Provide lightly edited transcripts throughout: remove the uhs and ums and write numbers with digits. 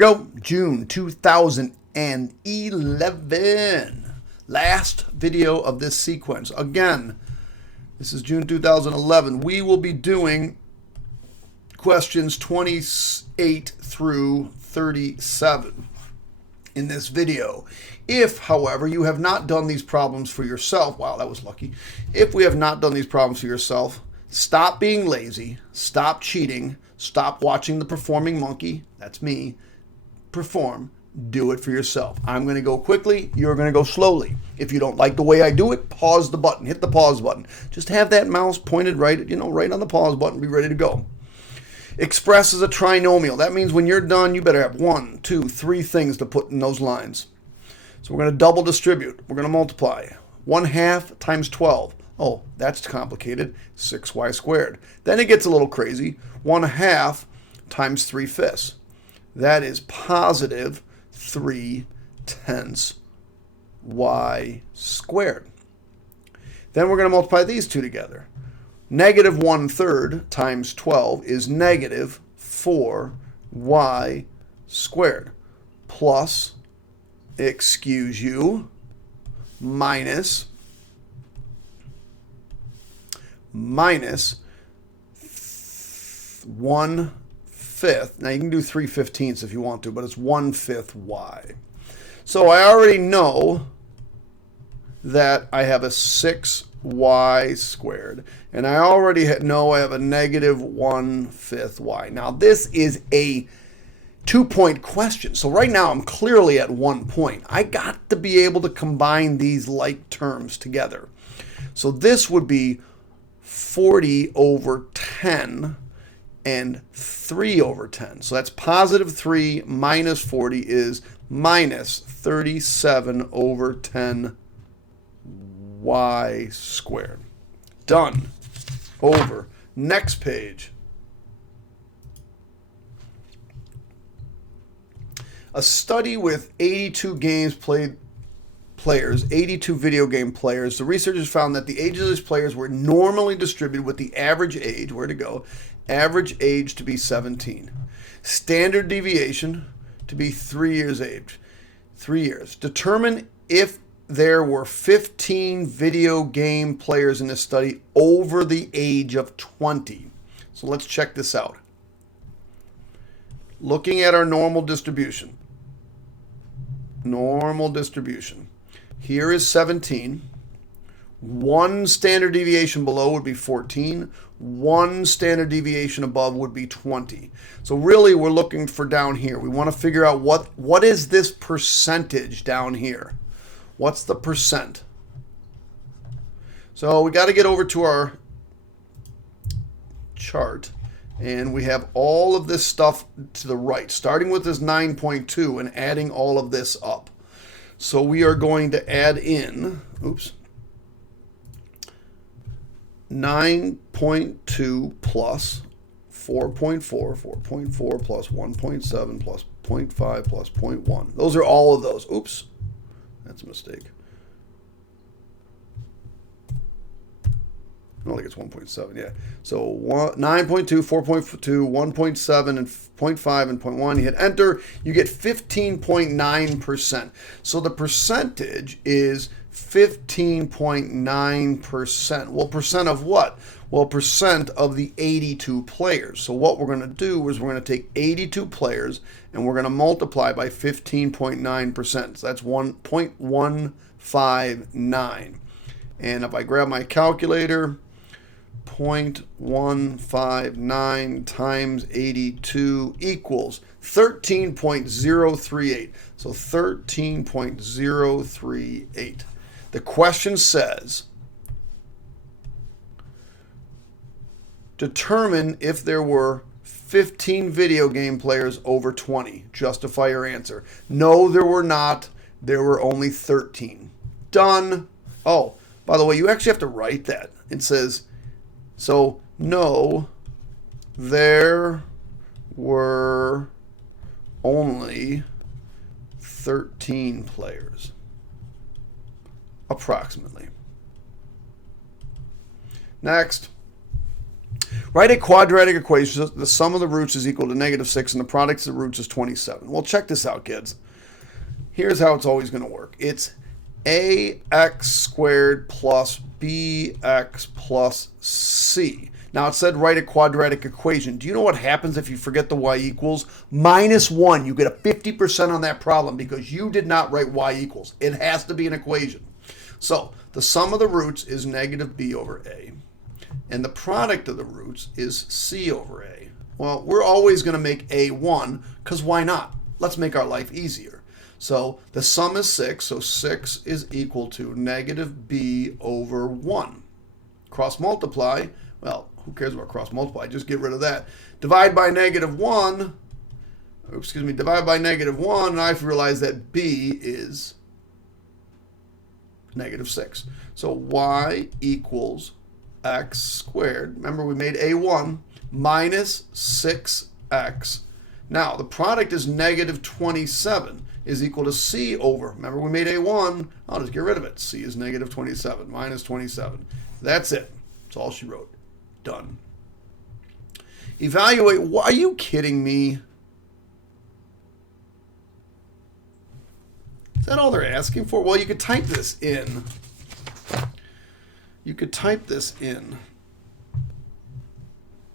go. June 2011. Last video of this sequence. Again, this is June 2011. We will be doing questions 28 through 37 in this video. If, however, you have not done these problems for yourself, wow, that was lucky. If we have not done these problems for yourself, stop being lazy, stop cheating, stop watching the performing monkey, that's me, perform, do it for yourself. I'm going to go quickly, you're going to go slowly. If you don't like the way I do it, pause the button, hit the pause button. Just have that mouse pointed right, right on the pause button, be ready to go. Express is a trinomial. That means when you're done, you better have 1, 2, 3 things to put in those lines. So we're going to double distribute. We're going to multiply. 1/2 times 12. Oh, that's complicated. 6y squared. Then it gets a little crazy. 1/2 times 3/5. That is positive 3/10 y squared. Then we're going to multiply these two together. Negative 1/3 times 12 is negative 4y squared plus, excuse you, minus 1/5. Now you can do 3/15 if you want to, but it's 1/5 y. So I already know that I have a 6y squared, and I already know I have a negative 1/5 y. Now this is a 2-point question, so right now I'm clearly at 1 point. I got to be able to combine these like terms together. So this would be 40 over 10 and 3 over 10. So that's positive 3 minus 40 is minus 37 over 10 y squared. Done. Over. Next page. A study with 82 82 video game players. The researchers found that the ages of these players were normally distributed with the average age, where to go, average age to be 17. Standard deviation to be 3 years age. 3 years. Determine if there were 15 video game players in this study over the age of 20. So let's check this out. Looking at our normal distribution. Normal distribution. Here is 17. 1 standard deviation below would be 14. 1 standard deviation above would be 20. So really we're looking for down here. We want to figure out what is this percentage down here. What's the percent? So we got to get over to our chart, and we have all of this stuff to the right, starting with this 9.2 and adding all of this up. So we are going to add in, 9.2 plus 4.4, 4.4 plus 1.7 plus 0.5 plus 0.1. Those are all of those. Oops. That's a mistake. I don't think it's 1.7, yeah. So 9.2, 4.2, 1.7, and 0.5 and 0.1. You hit enter, you get 15.9%. So the percentage is 15.9%. Well, percent of what? Well, percent of the 82 players. So what we're going to do is we're going to take 82 players and we're going to multiply by 15.9%. So that's 1.159. And if I grab my calculator, 0.159 times 82 equals 13.038. So 13.038. The question says, determine if there were 15 video game players over 20. Justify your answer. No, there were not. There were only 13. Done. Oh, by the way, you actually have to write that. It says, so no, there were only 13 players, approximately. Next, Write a quadratic equation. The sum of the roots is equal to -6, and the product of the roots is 27. Well, check this out, kids. Here's how it's always going to work. It's ax squared plus bx plus c. Now, it said write a quadratic equation. Do you know what happens if you forget the y equals? -1. You get a 50% on that problem because you did not write y equals. It has to be an equation. So the sum of the roots is -b over a. And the product of the roots is c over a. Well, we're always going to make a 1 because why not? Let's make our life easier. So the sum is 6, so 6 is equal to -b over 1. Cross multiply, well, who cares about cross multiply? Just get rid of that. Divide by -1, divide by -1, and I've realized that b is -6. So y equals x squared. Remember, we made a1 minus 6x. Now, the product is -27 is equal to c over. Remember, we made a1. I'll just get rid of it. c is -27 minus 27. That's it. That's all she wrote. Done. Evaluate. Why are you kidding me? Is that all they're asking for? Well, you could type this in. You could type this in.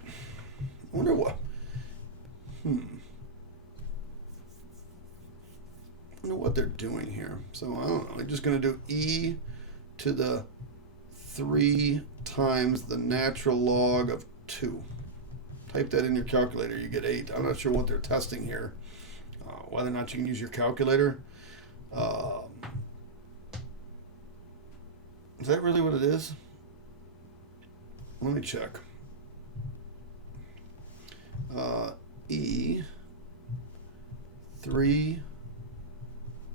I wonder what. I wonder what they're doing here. So I don't know. I'm just going to do e to the 3 times the natural log of 2. Type that in your calculator. You get 8. I'm not sure what they're testing here. Whether or not you can use your calculator. Is that really what it is? Let me check. E 3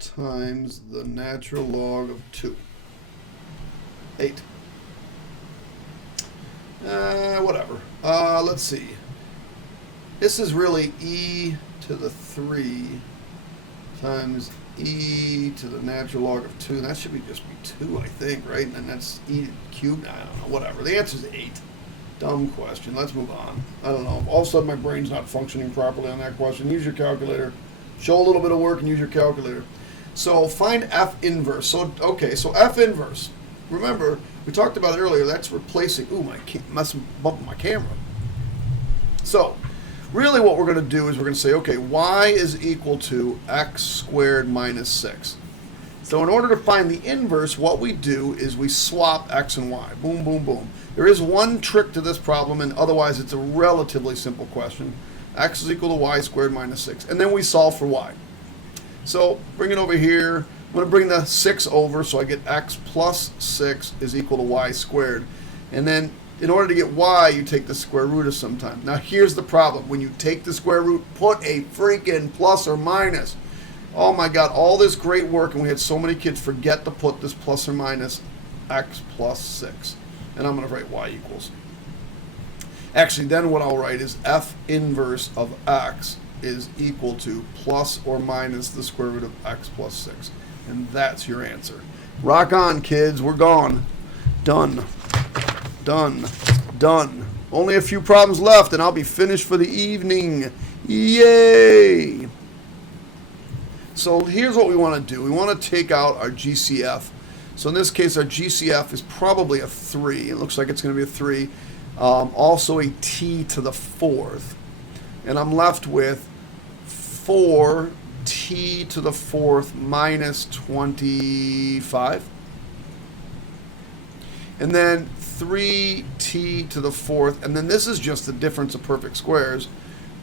times the natural log of 2. 8. Whatever. Let's see. This is really e to the 3 times e to the natural log of 2. That should just be 2, I think, right? And then that's e cubed. I don't know. Whatever. The answer is 8. Dumb question. Let's move on. I don't know. All of a sudden, my brain's not functioning properly on that question. Use your calculator. Show a little bit of work and use your calculator. So find f inverse. So f inverse. Remember, we talked about it earlier. That's replacing. Ooh, my must bump my camera. So really what we're going to do is we're going to say, okay, y is equal to x squared minus 6. So in order to find the inverse, what we do is we swap x and y. Boom, boom, boom. There is one trick to this problem, and otherwise it's a relatively simple question. X is equal to y squared minus 6. And then we solve for y. So bring it over here. I'm going to bring the 6 over, so I get x plus 6 is equal to y squared. And then in order to get y, you take the square root of some time. Now here's the problem. When you take the square root, put a freaking plus or minus. Oh my God, all this great work, and we had so many kids forget to put this plus or minus x plus 6. And I'm going to write y equals. Actually, then what I'll write is f inverse of x is equal to plus or minus the square root of x plus 6. And that's your answer. Rock on, kids. We're gone. Done. Done. Done. Only a few problems left, and I'll be finished for the evening. Yay! So here's what we want to do. We want to take out our GCF. So in this case, our GCF is probably a 3. It looks like it's going to be a 3. Also a t to the 4th. And I'm left with 4t to the 4th minus 25. And then 3t to the 4th. And then this is just the difference of perfect squares.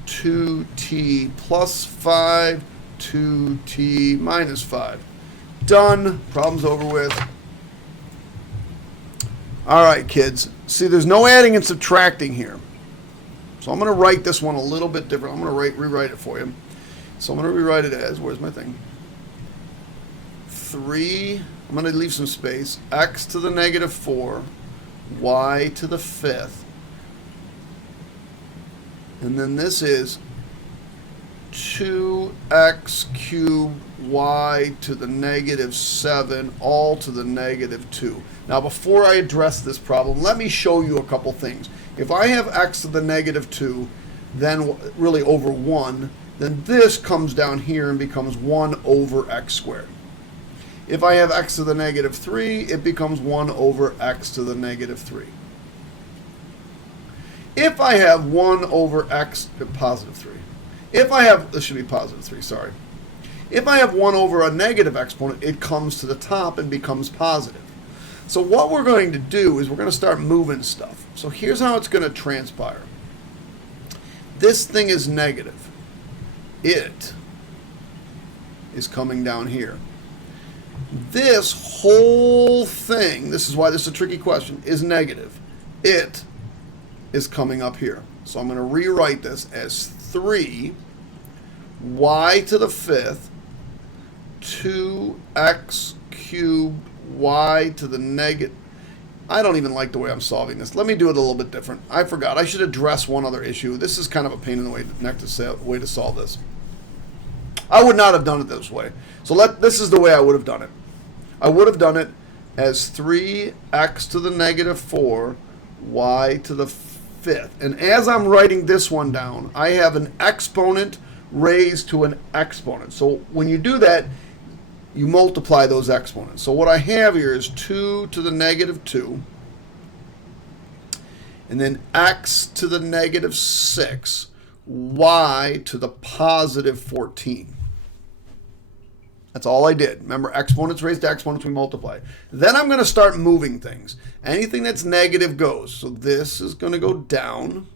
2t plus 5, 2t minus 5. Done. Problem's over with. All right, kids. See, there's no adding and subtracting here. So I'm going to write this one a little bit different. I'm going to rewrite it for you. So I'm going to rewrite it as, where's my thing? 3, I'm going to leave some space, x to the negative 4, y to the 5th. And then this is 2x cubed y to the negative 7 all to the negative 2. Now before I address this problem, let me show you a couple things. If I have x to the negative 2, then really over 1, then this comes down here and becomes 1 over x squared. If I have x to the negative 3, it becomes 1 over x to the negative 3. If I have 1 over x, positive 3. If I have, this should be positive 3, sorry. If I have 1 over a negative exponent, it comes to the top and becomes positive. So what we're going to do is we're going to start moving stuff. So here's how it's going to transpire. This thing is negative. It is coming down here. This whole thing, this is why this is a tricky question, is negative. It is coming up here. So I'm going to rewrite this as 3 y to the 5th 2x cubed y to the negative. I don't even like the way I'm solving this. Let me do it a little bit different. I forgot. I should address one other issue. This is kind of a pain in the neck way to solve this. I would not have done it this way. So this is the way I would have done it. I would have done it as 3x to the negative 4 y to the 5th. And as I'm writing this one down, I have an exponent raised to an exponent. So when you do that, you multiply those exponents. So what I have here is 2 to the negative 2, and then x to the negative 6, y to the positive 14. That's all I did. Remember, exponents raised to exponents, we multiply. Then I'm going to start moving things. Anything that's negative goes. So this is going to go down.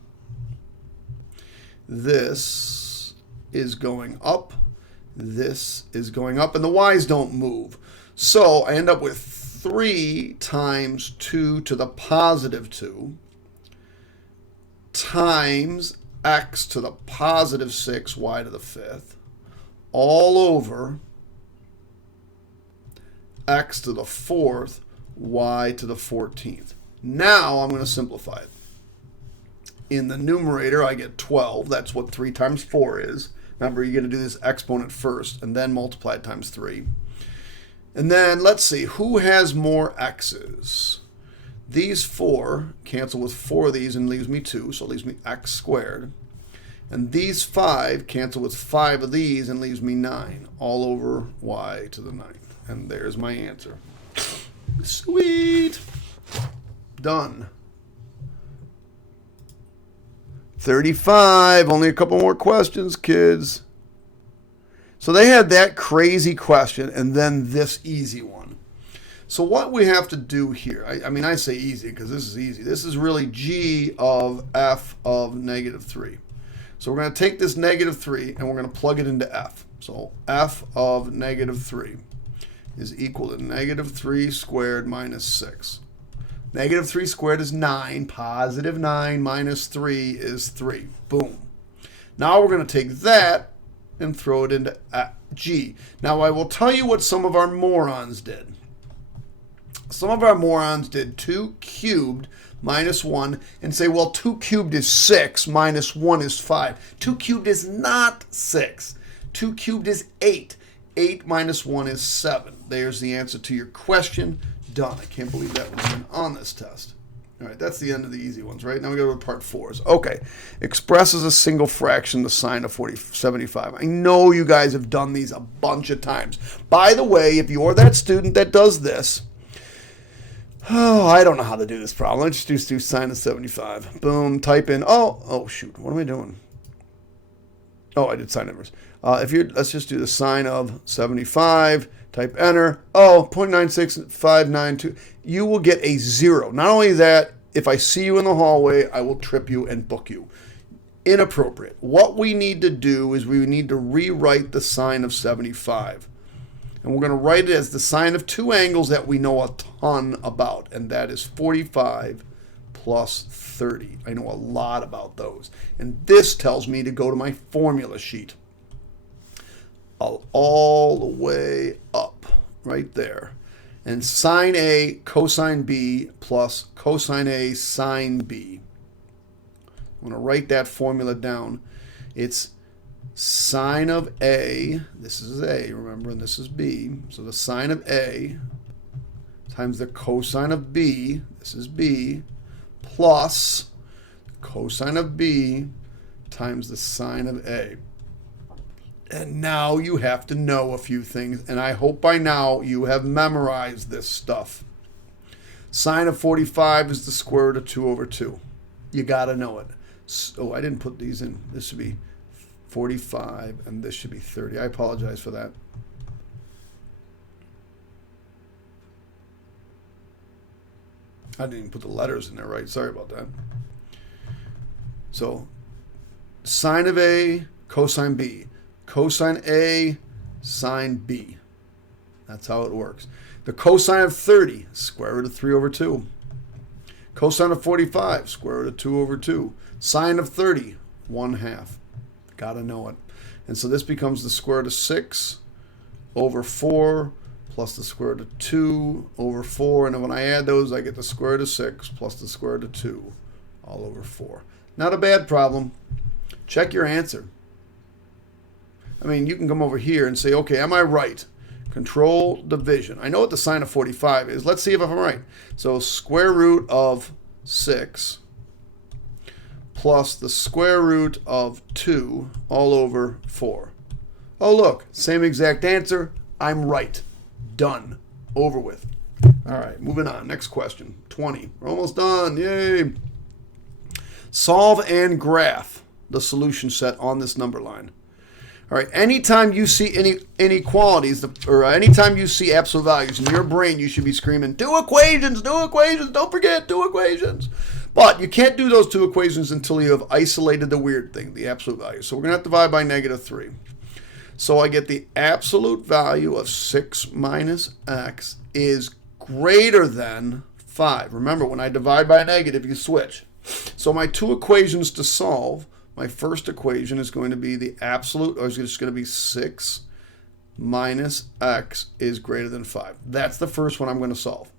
This is going up. This is going up, and the y's don't move. So I end up with 3 times 2 to the positive 2 times x to the positive 6 y to the 5th all over x to the 4th y to the 14th. Now I'm going to simplify it. In the numerator, I get 12. That's what 3 times 4 is. Remember, you're going to do this exponent first and then multiply it times 3. And then let's see, who has more x's? These 4 cancel with 4 of these and leaves me 2, so it leaves me x squared. And these 5 cancel with 5 of these and leaves me 9, all over y to the 9th. And there's my answer. Sweet. Done. 35. Only a couple more questions, kids. So they had that crazy question and then this easy one. So what we have to do here, I mean, I say easy because this is easy. This is really g of f of negative 3. So we're going to take this negative 3 and we're going to plug it into f. So f of negative 3 is equal to negative 3 squared minus 6. Negative 3 squared is 9. Positive 9 minus 3 is 3. Boom. Now we're going to take that and throw it into g. Now I will tell you what some of our morons did. Some of our morons did 2 cubed minus 1 and say, well, 2 cubed is 6 minus 1 is 5. 2 cubed is not 6. 2 cubed is 8. 8 minus 1 is 7. There's the answer to your question. Done. I can't believe that was even on this test. All right, that's the end of the easy ones, right? Now we go to part 4s. Okay, express as a single fraction the sine of 75. I know you guys have done these a bunch of times. By the way, if you're that student that does this, oh, I don't know how to do this problem. Let's just do sine of 75. Boom, type in, oh shoot, what am I doing? Oh, I did sine inverse. Let's just do the sine of 75. Type enter. 0.96592. You will get a 0. Not only that, if I see you in the hallway, I will trip you and book you. Inappropriate. What we need to do is we need to rewrite the sine of 75. And we're going to write it as the sine of 2 angles that we know a ton about. And that is 45 plus 30. I know a lot about those. And this tells me to go to my formula sheet. All the way up, right there. And sine A cosine B plus cosine A sine B. I'm going to write that formula down. It's sine of A, this is A, remember, and this is B. So the sine of A times the cosine of B, this is B, plus cosine of B times the sine of A. And now you have to know a few things, and I hope by now you have memorized this stuff. Sine of 45 is the square root of 2 over 2. You got to know it. Oh, I didn't put these in. This should be 45, and this should be 30. I apologize for that. I didn't even put the letters in there right. Sorry about that. So sine of A, cosine B. Cosine A, sine B. That's how it works. The cosine of 30, square root of 3 over 2. Cosine of 45, square root of 2 over 2. Sine of 30, 1/2. Got to know it. And so this becomes the square root of 6 over 4 plus the square root of 2 over 4. And then when I add those, I get the square root of 6 plus the square root of 2 all over 4. Not a bad problem. Check your answer. I mean, you can come over here and say, okay, am I right? Control division. I know what the sine of 45 is. Let's see if I'm right. So square root of 6 plus the square root of 2 all over 4. Oh, look, same exact answer. I'm right. Done. Over with. All right, moving on. Next question. 20. We're almost done. Yay. Solve and graph the solution set on this number line. All right, anytime you see any inequalities, or anytime you see absolute values in your brain, you should be screaming, do equations, don't forget, do equations. But you can't do those two equations until you have isolated the weird thing, the absolute value. So we're going to have to divide by -3. So I get the absolute value of 6 minus x is greater than 5. Remember, when I divide by a negative, you switch. So my two equations to solve, my first equation is going to be the absolute, or is just going to be 6 minus x is greater than 5. That's the first one I'm going to solve.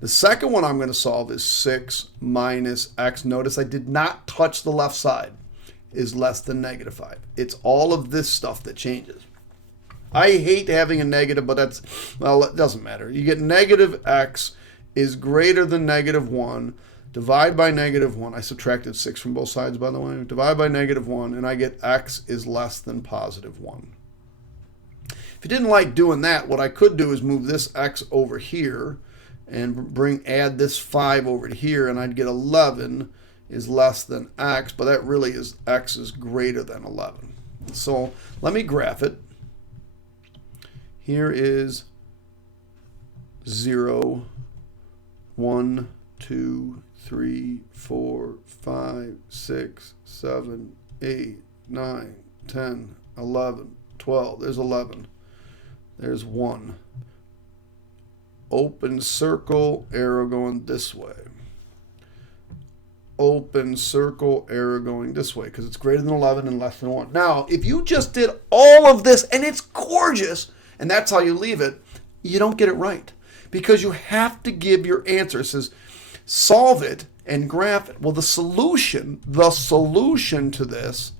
The second one I'm going to solve is 6 minus x. Notice I did not touch the left side. Is less than -5. It's all of this stuff that changes. I hate having a negative, but that's, well, it doesn't matter. You get negative x is greater than -1. Divide by -1. I subtracted 6 from both sides, by the way. Divide by -1, and I get x is less than +1. If you didn't like doing that, what I could do is move this x over here and add this 5 over to here, and I'd get 11 is less than x, but that really is x is greater than 11. So let me graph it. Here is 0, 1, 2, 3, 4, 5, 6, 7, 8, 9, 10, 11, 12. There's 11. There's 1. Open circle, arrow going this way. Open circle, arrow going this way, because it's greater than 11 and less than 1. Now, if you just did all of this, and it's gorgeous, and that's how you leave it, you don't get it right. Because you have to give your answer. It says, solve it and graph it. Well, the solution to this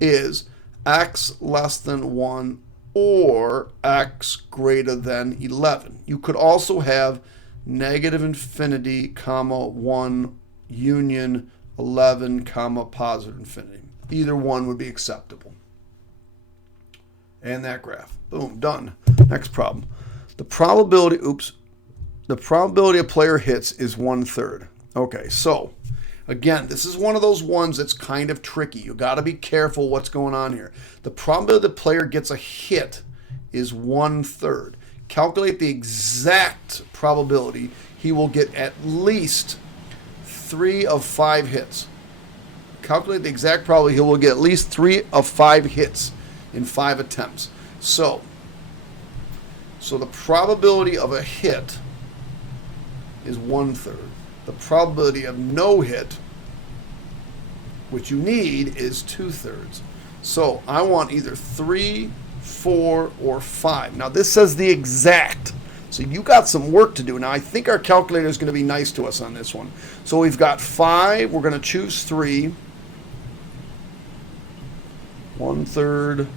is x less than 1 or x greater than 11. You could also have negative infinity, comma 1 union 11, comma positive infinity. Either one would be acceptable. And that graph. Boom, done. Next problem. The probability a player hits is 1/3. Okay, so again, this is one of those ones that's kind of tricky. You got to be careful what's going on here. The probability the player gets a hit is 1/3. Calculate the exact probability he will get at least 3 of 5 hits. Calculate the exact probability he will get at least 3 of 5 hits in 5 attempts. So the probability of a hit is 1/3. The probability of no hit, which you need, is 2/3. So I want either 3, 4, or 5. Now this says the exact. So you got some work to do. Now I think our calculator is going to be nice to us on this one. So we've got 5. We're going to choose 3. 1/3,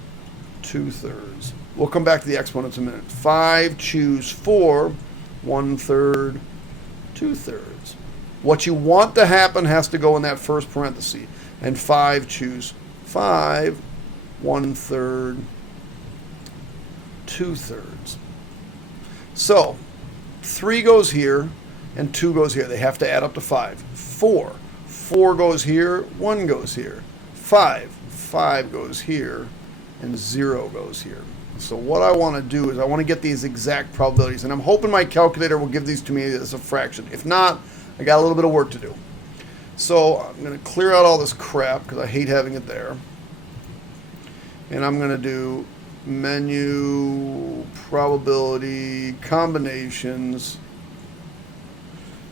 2/3. We'll come back to the exponents in a minute. 5, choose 4, 1/3, 2/3. What you want to happen has to go in that first parenthesis. And 5, choose 5, 1/3, 2/3. So 3 goes here and 2 goes here. They have to add up to 5. 4 goes here, 1 goes here. 5 goes here, and 0 goes here. So what I want to do is I want to get these exact probabilities, and I'm hoping my calculator will give these to me as a fraction. If not, I got a little bit of work to do. So I'm going to clear out all this crap because I hate having it there. And I'm going to do menu, probability, combinations.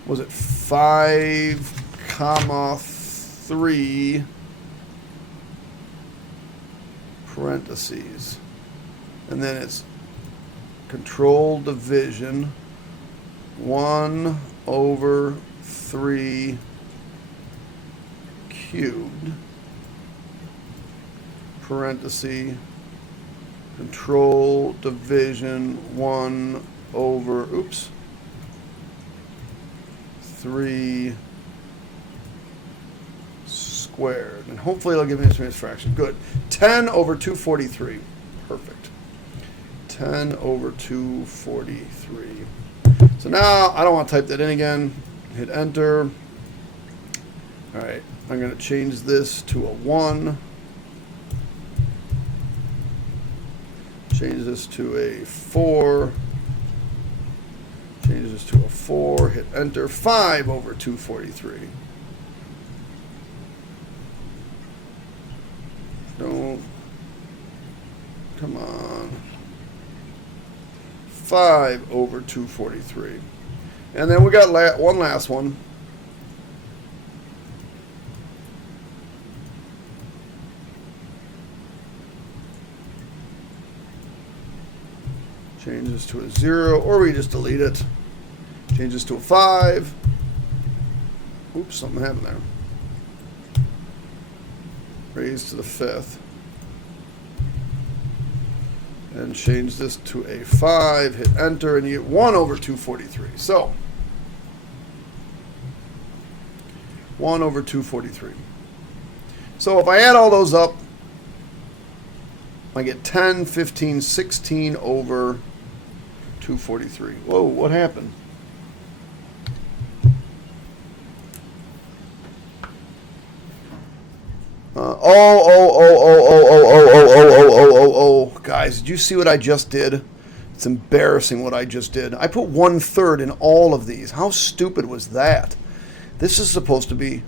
Was it 5,3 parentheses, and then it's control division 1/3 cubed, parenthesis, control division 1/3 squared. And hopefully it'll give me this fraction. Good. 10/243. Perfect. 10/243. So now I don't want to type that in again. Hit enter. All right. I'm going to change this to a 1. Change this to a 4. Change this to a 4. Hit enter. 5/243. Don't. Come on. 5/243. And then we got one last one. Change this to a 0, or we just delete it. Change this to a 5. Oops, something happened there. Raise to the 5th. And change this to a 5. Hit enter, and you get 1/243. So 1/243. So if I add all those up, I get 10, 15, 16/243. Whoa, what happened? Guys, did you see what I just did? It's embarrassing what I just did. I put 1/3 in all of these. How stupid was that? This is supposed to be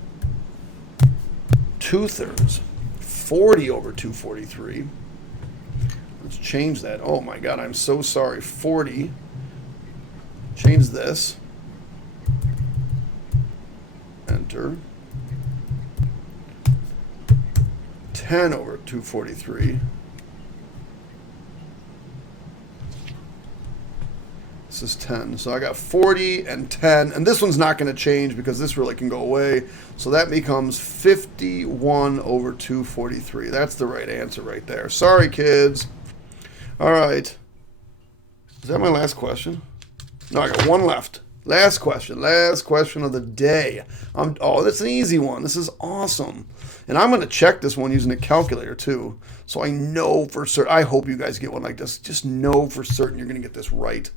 2/3. 40/243. Let's change that. Oh my God, I'm so sorry. 40. Change this. Enter. 10/243. This is 10. So I got 40 and 10. And this one's not going to change because this really can go away. So that becomes 51/243. That's the right answer right there. Sorry, kids. All right. Is that my last question? No, I got one left. Last question of the day. Oh, that's an easy one. This is awesome. And I'm going to check this one using a calculator too. So I know for certain. I hope you guys get one like this. Just know for certain you're going to get this right.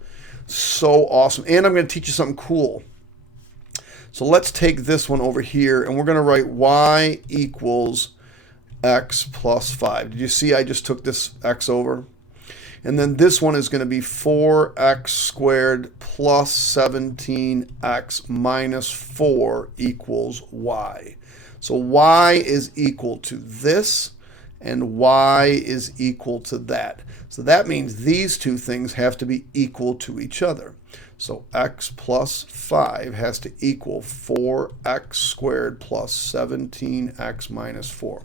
So awesome. And I'm going to teach you something cool. So let's take this one over here and we're going to write y equals x plus 5. Did you see I just took this x over? And then this one is going to be 4x squared plus 17x minus 4 equals y. So y is equal to this, and y is equal to that. So that means these two things have to be equal to each other. So x plus 5 has to equal 4x squared plus 17x minus 4.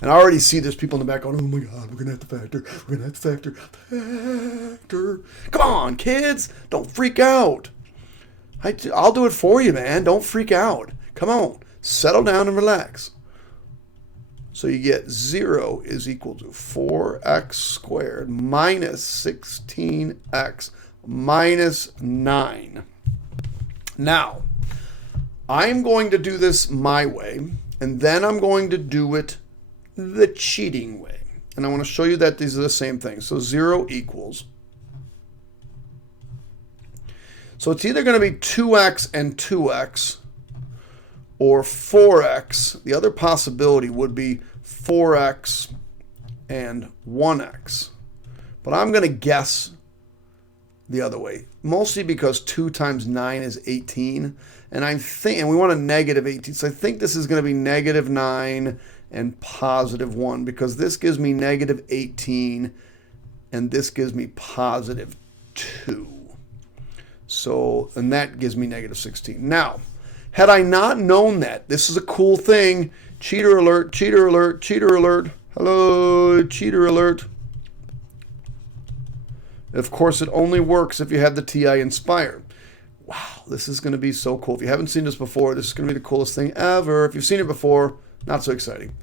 And I already see there's people in the back going, oh my God, we're going to have to factor. We're going to have to factor. Factor. Come on, kids. Don't freak out. I'll do it for you, man. Don't freak out. Come on. Settle down and relax. So you get 0 is equal to 4x squared minus 16x minus 9. Now, I'm going to do this my way, and then I'm going to do it the cheating way. And I want to show you that these are the same thing. So 0 equals. So it's either going to be 2x and 2x or 4x. The other possibility would be 4x and 1x. But I'm going to guess the other way, mostly because 2 times 9 is 18. And we want a negative 18. So I think this is going to be negative 9 and positive 1, because this gives me negative 18 and this gives me positive 2. So, and that gives me negative 16. Now, had I not known that, this is a cool thing. Cheater alert, cheater alert, cheater alert. Hello, cheater alert. Of course, it only works if you have the TI Inspire. Wow, this is going to be so cool. If you haven't seen this before, this is going to be the coolest thing ever. If you've seen it before, not so exciting.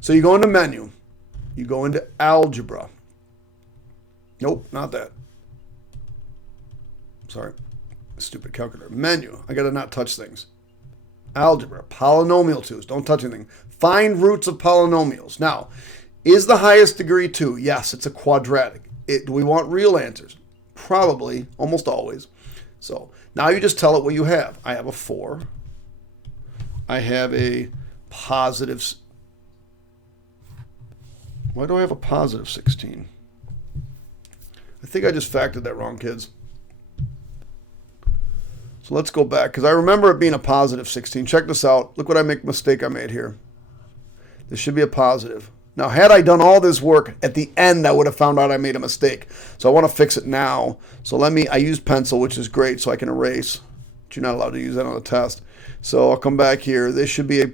So you go into Menu. You go into Algebra. Nope, not that. Sorry. Stupid calculator. Menu. I got to not touch things. Algebra. Polynomial 2s. Don't touch anything. Find roots of polynomials. Now, is the highest degree 2? Yes, it's a quadratic. Do we want real answers? Probably. Almost always. So now you just tell it what you have. I have a 4. I have a positive. Why do I have a positive 16? I think I just factored that wrong, kids. So let's go back, because I remember it being a positive 16. Check this out. Look what mistake I made here. This should be a positive. Now, had I done all this work at the end, I would have found out I made a mistake. So I want to fix it now. So I use pencil, which is great, so I can erase. But you're not allowed to use that on the test. So I'll come back here. This should be a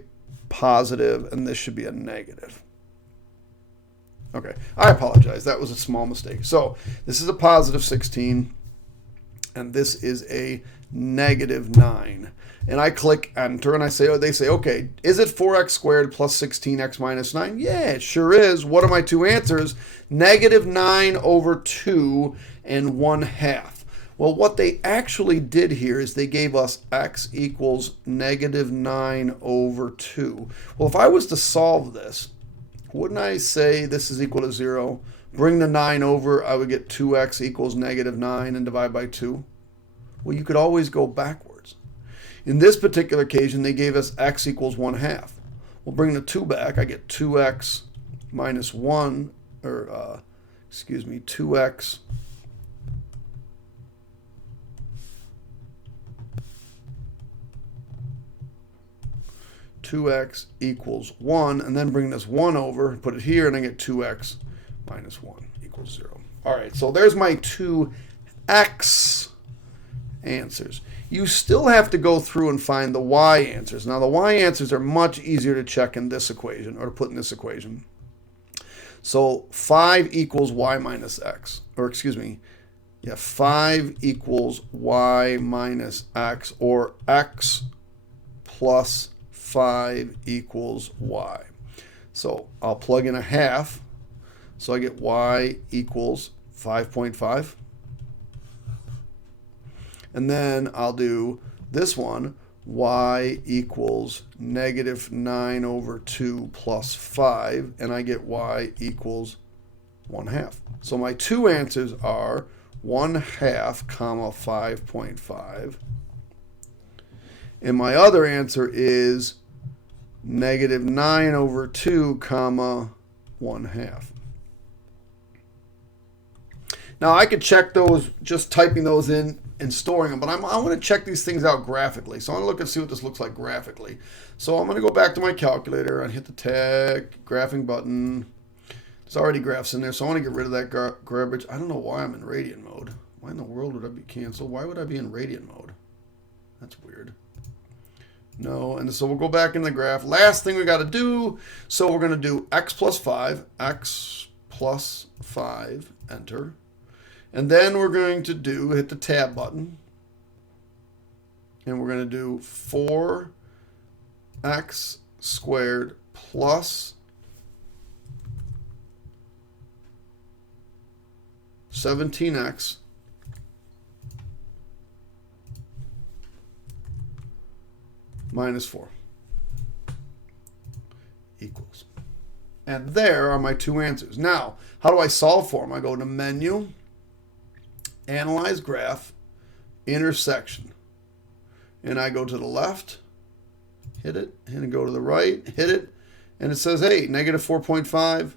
positive, and this should be a negative. Okay, I apologize. That was a small mistake. So this is a positive 16, and this is a negative 9. And I click enter, and they say, okay, is it 4x squared plus 16x minus 9? Yeah, it sure is. What are my two answers? Negative 9 over 2 and 1/2. Well, what they actually did here is they gave us x equals negative 9 over 2. Well, if I was to solve this, wouldn't I say this is equal to 0? Bring the 9 over, I would get 2x equals negative 9 and divide by 2. Well, you could always go backwards. In this particular occasion, they gave us x equals 1/2. We'll bring the 2 back. I get 2x minus 1, or 2x equals 1, and then bring this 1 over, put it here, and I get 2x minus 1 equals 0. All right, so there's my 2x answers. You still have to go through and find the y answers. Now, the y answers are much easier to check in this equation, or to put in this equation. So 5 equals y minus x, or 5 equals y minus x, or x plus 5 equals y. So I'll plug in a half, so I get y equals 5.5. And then I'll do this one, y equals negative 9 over 2 plus 5, and I get y equals 1/2. So my two answers are 1/2, 5.5. And my other answer is negative 9 over 2, 1/2. Now, I could check those just typing those in and storing them, but I want to check these things out graphically. So I'm going to look and see what this looks like graphically. So I'm going to go back to my calculator and hit the tag graphing button. There's already graphs in there, so I want to get rid of that garbage. I don't know why I'm in radian mode. Why in the world would I be canceled? Why would I be in radian mode? That's weird. No, and so we'll go back in the graph. Last thing we got to do, so we're going to do x plus 5, enter. And then we're going to hit the tab button. And we're going to do 4x squared plus 17x minus 4 equals. And there are my two answers. Now, how do I solve for them? I go to Menu, Analyze Graph, Intersection. And I go to the left, hit it, and go to the right, hit it, and it says, hey, negative 4.5,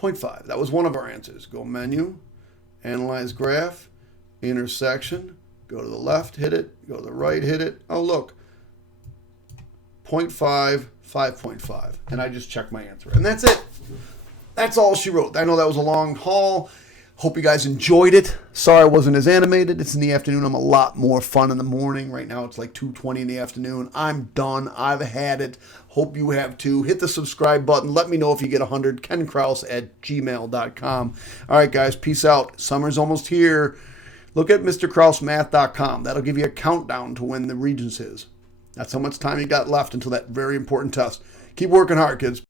0.5. That was one of our answers. Go Menu, Analyze Graph, Intersection, go to the left, hit it, go to the right, hit it. Oh, look, 0.5, 5.5. And I just checked my answer. And that's it. That's all she wrote. I know that was a long haul. Hope you guys enjoyed it. Sorry I wasn't as animated. It's in the afternoon. I'm a lot more fun in the morning. Right now it's like 2:20 in the afternoon. I'm done. I've had it. Hope you have too. Hit the subscribe button. Let me know if you get 100. KenKrause@gmail.com. All right, guys. Peace out. Summer's almost here. Look at MrKrauseMath.com. That'll give you a countdown to when the Regents is. That's how much time you got left until that very important test. Keep working hard, kids.